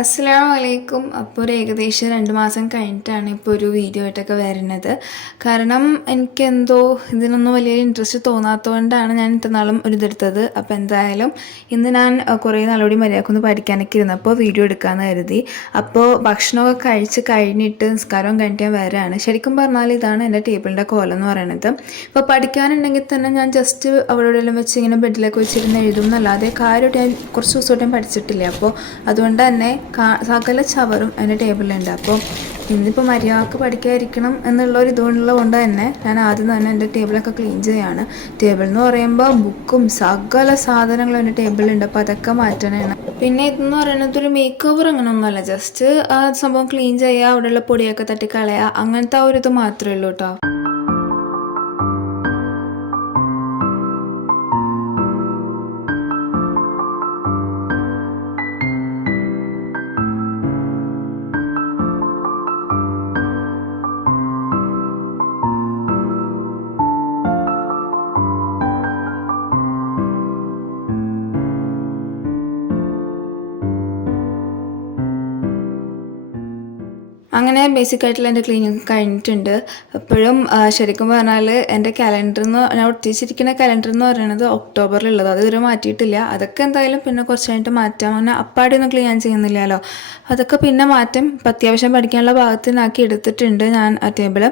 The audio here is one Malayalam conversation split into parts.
അസ്സലാമു അലൈക്കും. അപ്പോൾ ഒരു ഏകദേശം 2 മാസം കഴിഞ്ഞിട്ടാണ് ഇപ്പോൾ ഒരു വീഡിയോ ആയിട്ടൊക്കെ വരുന്നത്. കാരണം എനിക്കെന്തോ ഇതിനൊന്നും വലിയ ഇൻട്രസ്റ്റ് തോന്നാത്തതുകൊണ്ടാണ് ഞാൻ ഇത്രനാളും ഒരു ഇതെടുത്തത്. അപ്പോൾ എന്തായാലും ഇന്ന് ഞാൻ കുറേ നാളോടി മര്യാദക്കൊന്ന് പഠിക്കാനൊക്കെ ഇരുന്നപ്പോൾ വീഡിയോ എടുക്കാമെന്ന് കരുതി. അപ്പോൾ ഭക്ഷണമൊക്കെ കഴിച്ച് കഴിഞ്ഞിട്ട് നിസ്കാരവും കഴിഞ്ഞിട്ട് ഞാൻ വരാണ്. ശരിക്കും പറഞ്ഞാൽ ഇതാണ് എൻ്റെ ടേബിളിൻ്റെ കോലം എന്ന് പറയുന്നത്. ഇപ്പോൾ പഠിക്കാനുണ്ടെങ്കിൽ തന്നെ ഞാൻ ജസ്റ്റ് അവിടെ എല്ലാം വെച്ച് ഇങ്ങനെ ബെഡിലൊക്കെ വെച്ചിരുന്ന് എഴുതും എന്നല്ലാതെ കാര്യമായിട്ട് ഞാൻ കുറച്ച് ദിവസമായിട്ടും പഠിച്ചിട്ടില്ല. അപ്പോൾ അതുകൊണ്ട് തന്നെ സകല ചവറും എൻ്റെ ടേബിളിലുണ്ട്. അപ്പോൾ ഇന്നിപ്പോൾ മര്യാദക്ക് പഠിക്കാതിരിക്കണം എന്നുള്ളൊരു ഇതുകൊണ്ടുള്ളത് കൊണ്ട് തന്നെ ഞാൻ ആദ്യം തന്നെ എൻ്റെ ടേബിളൊക്കെ ക്ലീൻ ചെയ്യുകയാണ്. ടേബിൾ എന്ന് പറയുമ്പോൾ ബുക്കും സകല സാധനങ്ങളും എൻ്റെ ടേബിളിലുണ്ട്. അപ്പോൾ അതൊക്കെ മാറ്റാനാണ്. പിന്നെ ഇതെന്ന് പറയുന്നത് ഒരു മേക്ക് ഓവർ അങ്ങനെയൊന്നുമല്ല, ജസ്റ്റ് ആ സംഭവം ക്ലീൻ ചെയ്യുക, അവിടെയുള്ള പൊടിയൊക്കെ തട്ടിക്കളയുക, അങ്ങനത്തെ ആ ഒരു ഇത് മാത്രമേ ഉള്ളൂ കേട്ടോ. അങ്ങനെ ബേസിക്കായിട്ടുള്ള എൻ്റെ ക്ലീനിങ് കഴിഞ്ഞിട്ടുണ്ട്. എപ്പോഴും ശരിക്കും പറഞ്ഞാൽ എൻ്റെ കലണ്ടറിന്ന് ഞാൻ ഒട്ടിച്ചിരിക്കുന്ന കലണ്ടർ എന്ന് പറയുന്നത് ഒക്ടോബറിലുള്ളത്, അത് ഇതുവരെ മാറ്റിയിട്ടില്ല. അതൊക്കെ എന്തായാലും പിന്നെ കുറച്ച് കഴിഞ്ഞിട്ട് മാറ്റാം. അങ്ങനെ അപ്പാടിയൊന്നും ക്ലീൻ ചെയ്യുന്നില്ലല്ലോ, അതൊക്കെ പിന്നെ മാറ്റം. ഇപ്പം അത്യാവശ്യം പഠിക്കാനുള്ള ഭാഗത്തിനാക്കി എടുത്തിട്ടുണ്ട് ഞാൻ ആ ടേബിൾ.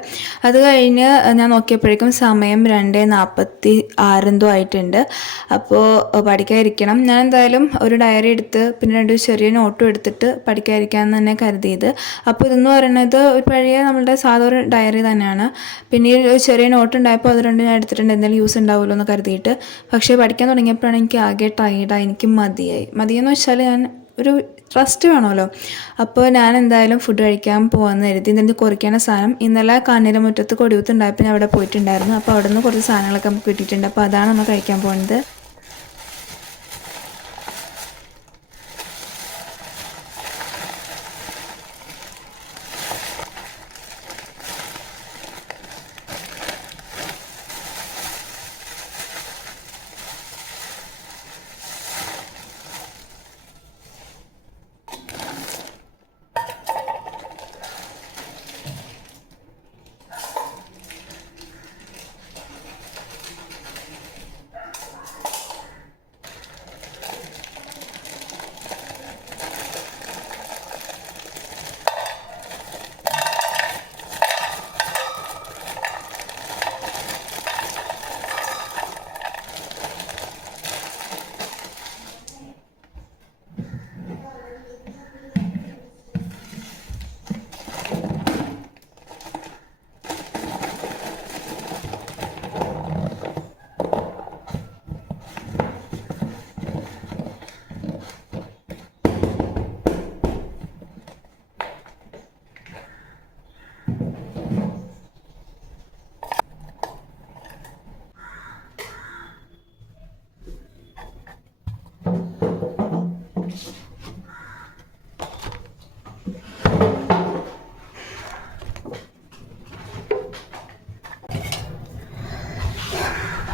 അത് കഴിഞ്ഞ് ഞാൻ നോക്കിയപ്പോഴേക്കും സമയം 2:46 എന്തോ ആയിട്ടുണ്ട്. അപ്പോൾ പഠിക്കാതിരിക്കണം. ഞാൻ എന്തായാലും ഒരു ഡയറി എടുത്ത് പിന്നെ 2 ചെറിയ നോട്ടും എടുത്തിട്ട് പഠിക്കാതിരിക്കാമെന്ന് തന്നെ കരുതിയത്. അപ്പോൾ ഇതെന്ന് പറയുന്നത് ഒരു പഴയ നമ്മളുടെ സാധാരണ ഡയറി തന്നെയാണ്. പിന്നെ ഒരു ചെറിയ നോട്ട് ഉണ്ടായപ്പോൾ അത് 2 ഞാൻ എടുത്തിട്ടുണ്ട്, എന്തെങ്കിലും യൂസ് ഉണ്ടാവുമല്ലോ എന്ന് കരുതിയിട്ട്. പക്ഷേ പഠിക്കാൻ തുടങ്ങിയപ്പോഴാണ് എനിക്ക് ആകെ ടൈർഡായി, എനിക്ക് മതിയെന്ന് വെച്ചാൽ ഞാൻ ഒരു ട്രസ്റ്റ് വേണമല്ലോ. അപ്പോൾ ഞാൻ എന്തായാലും ഫുഡ് കഴിക്കാൻ പോകാമെന്ന് കരുതി. ഇതിൻ്റെ കുറിക്കാന സാധനം ഇന്നലെ കാഞ്ഞിര മുറ്റത്ത് കൊടിയൂത്തുണ്ടായപ്പോൾ ഞാൻ അവിടെ പോയിട്ടുണ്ടായിരുന്നു. അപ്പോൾ അവിടെ നിന്ന് കുറച്ച് സാധനങ്ങളൊക്കെ നമുക്ക് കിട്ടിയിട്ടുണ്ട്. അപ്പോൾ അതാണ് നമ്മൾ കഴിക്കാൻ പോകുന്നത്.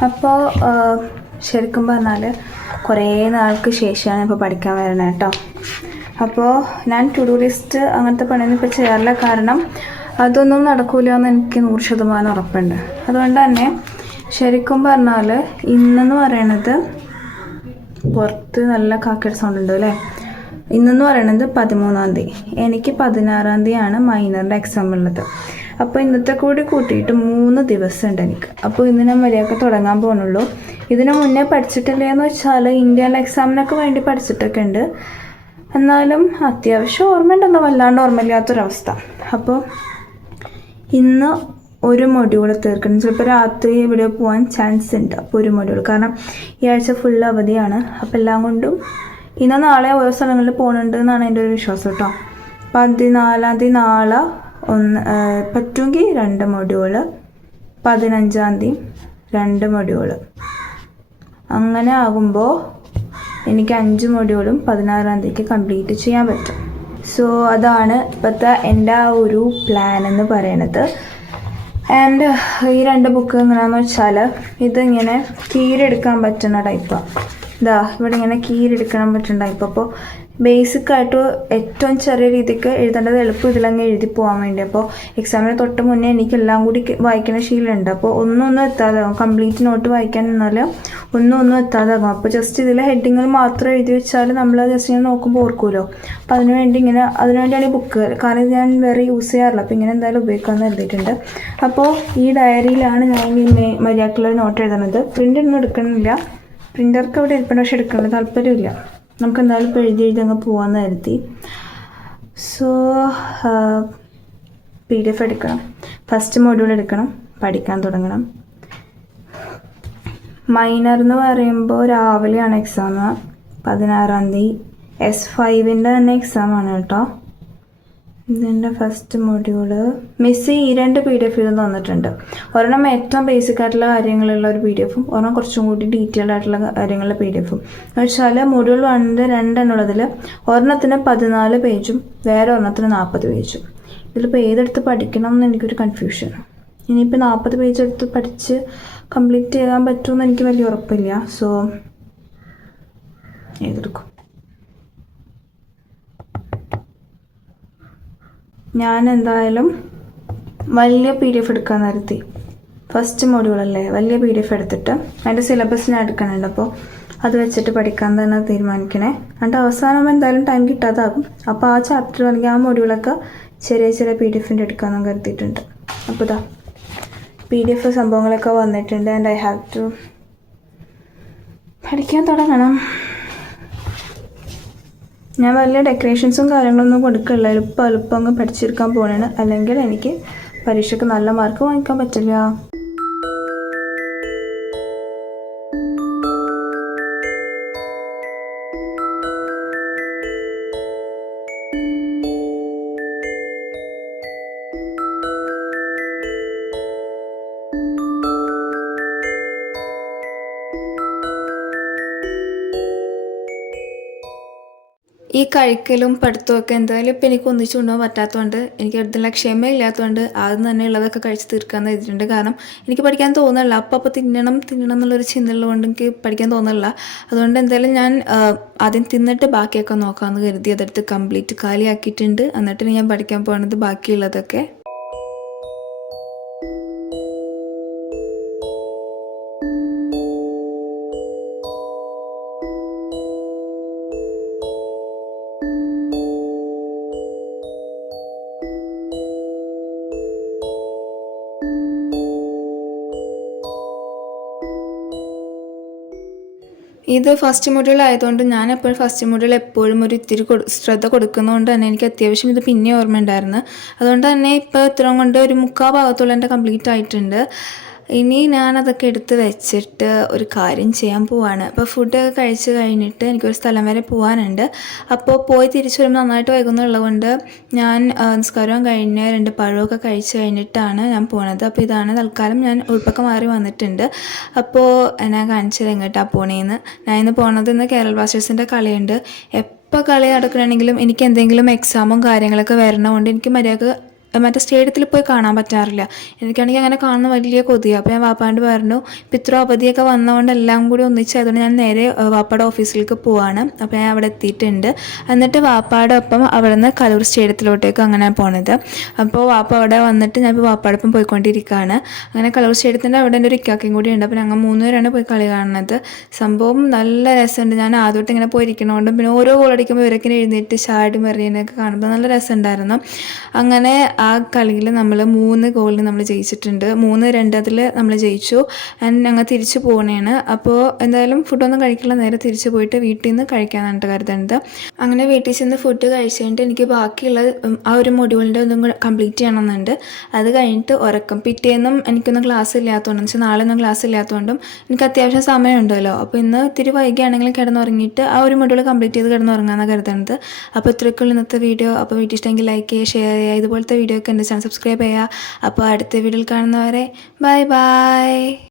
അപ്പോൾ ശരിക്കും പറഞ്ഞാൽ കുറേ നാൾക്ക് ശേഷമാണ് ഇപ്പോൾ പഠിക്കാൻ വരുന്നത് കേട്ടോ. അപ്പോൾ ഞാൻ ടു ഡു ലിസ്റ്റ് അങ്ങനത്തെ പണിയൊന്നും ഇപ്പോൾ ചെയ്യാറില്ല. കാരണം അതൊന്നും നടക്കില്ല എന്ന് എനിക്ക് 100% ഉറപ്പുണ്ട്. അതുകൊണ്ട് തന്നെ ശരിക്കും പറഞ്ഞാൽ ഇന്നെന്ന് പറയണത് പുറത്ത് നല്ല കാക്കയുടെ സൗണ്ട് ഉണ്ട് അല്ലേ. ഇന്നെന്ന് പറയണത് 13-ാം തീയതി, എനിക്ക് 16-ാം തീയതിയാണ് മൈനറിൻ്റെ എക്സാം ഉള്ളത്. അപ്പോൾ ഇന്നത്തെ കൂടി കൂട്ടിയിട്ട് 3 ദിവസം ഉണ്ട് എനിക്ക്. അപ്പോൾ ഇന്ന് ഞാൻ മര്യാദക്ക് തുടങ്ങാൻ പോകുന്നുള്ളൂ. ഇതിന് മുന്നേ പഠിച്ചിട്ടില്ലയെന്ന് വെച്ചാൽ ഇന്ത്യൻ എക്സാമിനൊക്കെ വേണ്ടി പഠിച്ചിട്ടൊക്കെ ഉണ്ട്. എന്നാലും അത്യാവശ്യം ഓർമ്മയുണ്ടെന്നോ വല്ലാണ്ട് ഓർമ്മയില്ലാത്തൊരവസ്ഥ. അപ്പോൾ ഇന്ന് ഒരു മൊഡ്യൂൾ തീർക്കണം. ചിലപ്പോൾ രാത്രി ഇവിടെ പോകാൻ ചാൻസ് ഉണ്ട്. അപ്പോൾ ഒരു മൊഡ്യൂൾ, കാരണം ഈ ആഴ്ച ഫുൾ അവധിയാണ്. അപ്പോൾ എല്ലാം കൊണ്ടും ഇന്ന് നാളെ ഓരോ സ്ഥലങ്ങളിൽ പോകുന്നുണ്ട് എന്നാണ് എൻ്റെ ഒരു വിശ്വാസം കേട്ടോ. 14-ാം തീയതി നാളെ പറ്റുമെങ്കിൽ 2 മൊഡ്യൂള്, 15-ാം തീയതി 2 മൊഡ്യൂള്. അങ്ങനെ ആകുമ്പോൾ എനിക്ക് 5 മൊഡ്യൂളും 16-ാം തീയതിക്ക് കംപ്ലീറ്റ് ചെയ്യാൻ പറ്റും. സോ അതാണ് ഇപ്പോഴത്തെ എൻ്റെ ആ ഒരു പ്ലാൻ എന്ന് പറയണത്. ആൻഡ് ഈ 2 ബുക്ക് എങ്ങനെയാണെന്ന് വെച്ചാൽ ഇതിങ്ങനെ കീഴെടുക്കാൻ പറ്റുന്ന ടൈപ്പാണ്. ഇതാ ഇവിടെ ഇങ്ങനെ കീരെടുക്കണം പറ്റുന്നുണ്ടായിപ്പോൾ. അപ്പോൾ ബേസിക്കായിട്ട് ഏറ്റവും ചെറിയ രീതിക്ക് എഴുതേണ്ടത് എളുപ്പം ഇതിലങ്ങ് എഴുതി പോകാൻ വേണ്ടി. അപ്പോൾ എക്സാമിന് തൊട്ട് മുന്നേ എനിക്ക് എല്ലാം കൂടി വായിക്കുന്ന ശീലമുണ്ട്. അപ്പോൾ ഒന്നും എത്താതാകും. കംപ്ലീറ്റ് നോട്ട് വായിക്കാൻ നിന്നാൽ ഒന്നും എത്താതാകും. അപ്പോൾ ജസ്റ്റ് ഇതിൽ ഹെഡിങ്ങൾ മാത്രം എഴുതി വെച്ചാൽ നമ്മൾ ജസ്റ്റ് ഇങ്ങനെ നോക്കുമ്പോൾ ഓർക്കുമല്ലോ. അപ്പോൾ അതിനുവേണ്ടിയാണ് ഈ ബുക്ക്. കാരണം ഇത് ഞാൻ വേറെ യൂസ് ചെയ്യാറില്ല. അപ്പോൾ ഇങ്ങനെ എന്തായാലും ഉപയോഗിക്കാമെന്ന് എഴുതിയിട്ടുണ്ട്. അപ്പോൾ ഈ ഡയറിയിലാണ് ഞാൻ മര്യാദക്കുള്ള നോട്ട് എഴുതുന്നത്. പ്രിൻ്റൊന്നും എടുക്കണില്ല. പ്രിൻ്റർക്ക് അവിടെ ഇരിപ്പുണ്ട്, പക്ഷെ എടുക്കണില്ല, താല്പര്യമില്ല. നമുക്ക് എന്തായാലും ഇപ്പോൾ എഴുതി അങ്ങ് പോകാമെന്ന് കരുതി. സോ PDF എടുക്കണം, ഫസ്റ്റ് മൊഡ്യൂൾ എടുക്കണം, പഠിക്കാൻ തുടങ്ങണം. മൈനർ എന്ന് പറയുമ്പോൾ രാവിലെയാണ് എക്സാം, 16-ാം തീയതി. S5-ൻ്റെ തന്നെ എക്സാമാണ് കേട്ടോ. ഇതിൻ്റെ ഫസ്റ്റ് മൊഡ്യൂള് മിസ് ഈ 2 PDF ഇത് തന്നിട്ടുണ്ട്. ഒരെണ്ണം ഏറ്റവും ബേസിക് ആയിട്ടുള്ള കാര്യങ്ങളുള്ള ഒരു PDF-ഉം ഒരെണ്ണം കുറച്ചും കൂടി ഡീറ്റെയിൽഡ് ആയിട്ടുള്ള കാര്യങ്ങളുള്ള PDF-ഉം. എന്ന് വെച്ചാൽ മൊഡ്യൂൾ 1 2 ഒരെണ്ണത്തിന് 14 പേജും വേറെ ഒരെണ്ണത്തിന് 40 പേജും. ഇതിലിപ്പോൾ ഏതെടുത്ത് പഠിക്കണം എന്ന് എനിക്കൊരു കൺഫ്യൂഷൻ. ഇനിയിപ്പോൾ 40 പേജ് എടുത്ത് പഠിച്ച് കംപ്ലീറ്റ് ചെയ്യാൻ പറ്റുമെന്ന് എനിക്ക് വലിയ ഉറപ്പില്ല. സോ ഏതെടുക്കും? ഞാൻ എന്തായാലും വലിയ PDF എടുക്കാൻ നിർത്തി. ഫസ്റ്റ് മൊഡ്യൂളല്ലേ, വലിയ PDF എടുത്തിട്ട് അതിൻ്റെ സിലബസ് ഞാൻ എടുക്കാനുണ്ട്. അപ്പോൾ അത് വെച്ചിട്ട് പഠിക്കാൻ തന്നെ തീരുമാനിക്കണേ. എന്നിട്ട് അവസാനം എന്തായാലും ടൈം കിട്ടാതാകും. അപ്പോൾ ആ ചാപ്റ്റർ അല്ലെങ്കിൽ ആ മൊഡ്യൂളൊക്കെ ചെറിയ PDF-ൻ്റെ എടുക്കാമെന്ന് കരുതിയിട്ടുണ്ട്. അപ്പോൾ ഇതാ PDF സംഭവങ്ങളൊക്കെ വന്നിട്ടുണ്ട്. ആൻഡ് ഐ ഹാവ് ടു പഠിക്കാൻ തുടങ്ങണം. ഞാൻ വലിയ ഡെക്കറേഷൻസും കാര്യങ്ങളൊന്നും കൊടുക്കില്ല. എളുപ്പം അങ്ങ് പഠിച്ചെടുക്കാൻ പോകണേണ്. അല്ലെങ്കിൽ എനിക്ക് പരീക്ഷയ്ക്ക് നല്ല മാർക്ക് വാങ്ങിക്കാൻ പറ്റില്ല. ഈ കഴിക്കലും പഠിത്തമൊക്കെ എന്തായാലും ഇപ്പം എനിക്ക് ഒന്നിച്ചു കൊണ്ടുപോകാൻ പറ്റാത്തതുകൊണ്ട്, എനിക്ക് അടുത്തുള്ള ക്ഷമയില്ലാത്തതുകൊണ്ട് ആദ്യം തന്നെ ഉള്ളതൊക്കെ കഴിച്ച് തീർക്കാമെന്ന് എഴുതിയിട്ടുണ്ട്. കാരണം എനിക്ക് പഠിക്കാൻ തോന്നുന്നില്ല. അപ്പോൾ തിന്നണം എന്നുള്ളൊരു ചിന്തയുള്ളതുകൊണ്ട് എനിക്ക് പഠിക്കാൻ തോന്നുന്നില്ല. അതുകൊണ്ട് എന്തായാലും ഞാൻ ആദ്യം തിന്നിട്ട് ബാക്കിയൊക്കെ നോക്കാമെന്ന് കരുതി അതെടുത്ത് കംപ്ലീറ്റ് കാലിയാക്കിയിട്ടുണ്ട്. എന്നിട്ട് ഞാൻ പഠിക്കാൻ പോകുന്നത് ബാക്കിയുള്ളതൊക്കെ. ഇത് ഫസ്റ്റ് മൊഡ്യൂൾ ആയതുകൊണ്ട് ഞാൻ എപ്പോഴും ഫസ്റ്റ് മൊഡ്യൂൾ എപ്പോഴും ഒരു ഇത്തിരി ശ്രദ്ധ കൊടുക്കുന്നതുകൊണ്ട് തന്നെ എനിക്ക് അത്യാവശ്യം ഇത് പിന്നെ ഓർമ്മയുണ്ടായിരുന്നു. അതുകൊണ്ട് തന്നെ ഇപ്പോൾ ഇത്രയും കൊണ്ട് ഒരു 3/4 ഭാഗത്തോളം എൻ്റെ കംപ്ലീറ്റ് ആയിട്ടുണ്ട്. ഇനി ഞാനതൊക്കെ എടുത്ത് വെച്ചിട്ട് ഒരു കാര്യം ചെയ്യാൻ പോവാണ്. അപ്പോൾ ഫുഡൊക്കെ കഴിച്ച് കഴിഞ്ഞിട്ട് എനിക്കൊരു സ്ഥലം വരെ പോകാനുണ്ട്. അപ്പോൾ പോയി തിരിച്ചു വരുമ്പോൾ നന്നായിട്ട് വൈകുന്നുള്ളതുകൊണ്ട് ഞാൻ നിസ്കാരവും കഴിഞ്ഞ് 2 പഴമൊക്കെ കഴിച്ച് കഴിഞ്ഞിട്ടാണ് ഞാൻ പോണത്. അപ്പോൾ ഇതാണ് തൽക്കാലം. ഞാൻ ഉൾപ്പൊക്കെ മാറി വന്നിട്ടുണ്ട്. അപ്പോൾ ഞാൻ കാണിച്ചത് എങ്ങോട്ടാണ് പോണേന്ന്. ഞാൻ ഇന്ന് പോണത് ഇന്ന് കേരള ബ്ലാസ്റ്റേഴ്സിൻ്റെ കളിയുണ്ട്. എപ്പോൾ കളി നടക്കണമെങ്കിലും എനിക്ക് എന്തെങ്കിലും എക്സാമും കാര്യങ്ങളൊക്കെ വരണതുകൊണ്ട് എനിക്ക് മര്യാദക്ക് മറ്റേ സ്റ്റേഡിയത്തിൽ പോയി കാണാൻ പറ്റാറില്ല. എനിക്കാണെങ്കിൽ അങ്ങനെ കാണുന്ന വലിയ കൊതിയാണ്. അപ്പോൾ ഞാൻ വാപ്പാണ്ട് പറഞ്ഞു, ഇപ്പം ഇത്ര അവധിയൊക്കെ വന്നതുകൊണ്ട് എല്ലാം കൂടി ഒന്നിച്ചായതുകൊണ്ട് ഞാൻ നേരെ വാപ്പാടെ ഓഫീസിലേക്ക് പോവാണ്. അപ്പോൾ ഞാൻ അവിടെ എത്തിയിട്ടുണ്ട്. എന്നിട്ട് വാപ്പാടെ ഒപ്പം അവിടെ നിന്ന് കലൂർ സ്റ്റേഡിയത്തിലോട്ടേക്ക് അങ്ങനെ പോണത്. അപ്പോൾ വാപ്പ അവിടെ വന്നിട്ട് ഞാൻ ഇപ്പോൾ വാപ്പാടൊപ്പം പോയിക്കൊണ്ടിരിക്കുകയാണ്. അങ്ങനെ കലൂർ സ്റ്റേഡിയത്തിൻ്റെ അവിടെ എൻ്റെ ഒരു ഇക്കാക്കയും കൂടി ഉണ്ട്. അപ്പോൾ ഞങ്ങൾ 3 പേരാണ് പോയി കളി കാണുന്നത്. സംഭവം നല്ല രസമുണ്ട്. ഞാൻ ആദ്യമായിട്ട് ഇങ്ങനെ പോയിരിക്കണോണ്ടും പിന്നെ ഓരോ ഗോൾ അടിക്കുമ്പോൾ ഇവരൊക്കെ എഴുന്നേറ്റ് ചാടി മറിയുന്നതൊക്കെ കാണുമ്പോൾ നല്ല രസമുണ്ടായിരുന്നു. അങ്ങനെ ആ കളിയിൽ നമ്മൾ 3 ഗോളിന് നമ്മൾ ജയിച്ചിട്ടുണ്ട്. 3-2 അതിൽ നമ്മൾ ജയിച്ചു. ആൻഡ് ഞങ്ങൾ തിരിച്ചു പോകണേണ്. അപ്പോൾ എന്തായാലും ഫുഡൊന്നും കഴിക്കില്ല, നേരെ തിരിച്ചു പോയിട്ട് വീട്ടിൽ നിന്ന് കഴിക്കാനായിട്ട് കരുതുന്നത്. അങ്ങനെ വീട്ടിൽ ചെന്ന് ഫുഡ് കഴിച്ച് കഴിഞ്ഞിട്ട് എനിക്ക് ബാക്കിയുള്ള ആ ഒരു മൊഡ്യൂളിൻ്റെ ഒന്നും കംപ്ലീറ്റ് ചെയ്യണമെന്നുണ്ട്. അത് കഴിഞ്ഞിട്ട് ഉറക്കം. പിറ്റേന്നും എനിക്കൊന്നും ക്ലാസ് ഇല്ലാത്തതുകൊണ്ടെന്ന് വെച്ചാൽ നാളെ ഒന്നും ക്ലാസ് ഇല്ലാത്തതുകൊണ്ടും എനിക്ക് അത്യാവശ്യം സമയമുണ്ടല്ലോ. അപ്പോൾ ഇന്ന് ഇത്തിരി വൈകിയാണെങ്കിലും കിടന്നുറങ്ങിയിട്ട് ആ ഒരു മൊഡ്യൂൾ കംപ്ലീറ്റ് ചെയ്ത് കിടന്നുറങ്ങാമെന്നാണ് കരുതുന്നത്. അപ്പോൾ ഇത്രയൊക്കെയുള്ള ഇന്നത്തെ വീഡിയോ. അപ്പോൾ വീട്ടിൽ ഇഷ്ടമെങ്കിൽ ലൈക്ക് ചെയ്യുക, ഷെയർ ചെയ്യുക. ഇതുപോലത്തെ വീഡിയോ ഒക്കെ എൻ്റെ ചാനൽ സബ്സ്ക്രൈബ് ചെയ്യുക. അപ്പോൾ അടുത്ത വീഡിയോയിൽ കാണുന്നവരെ ബൈ.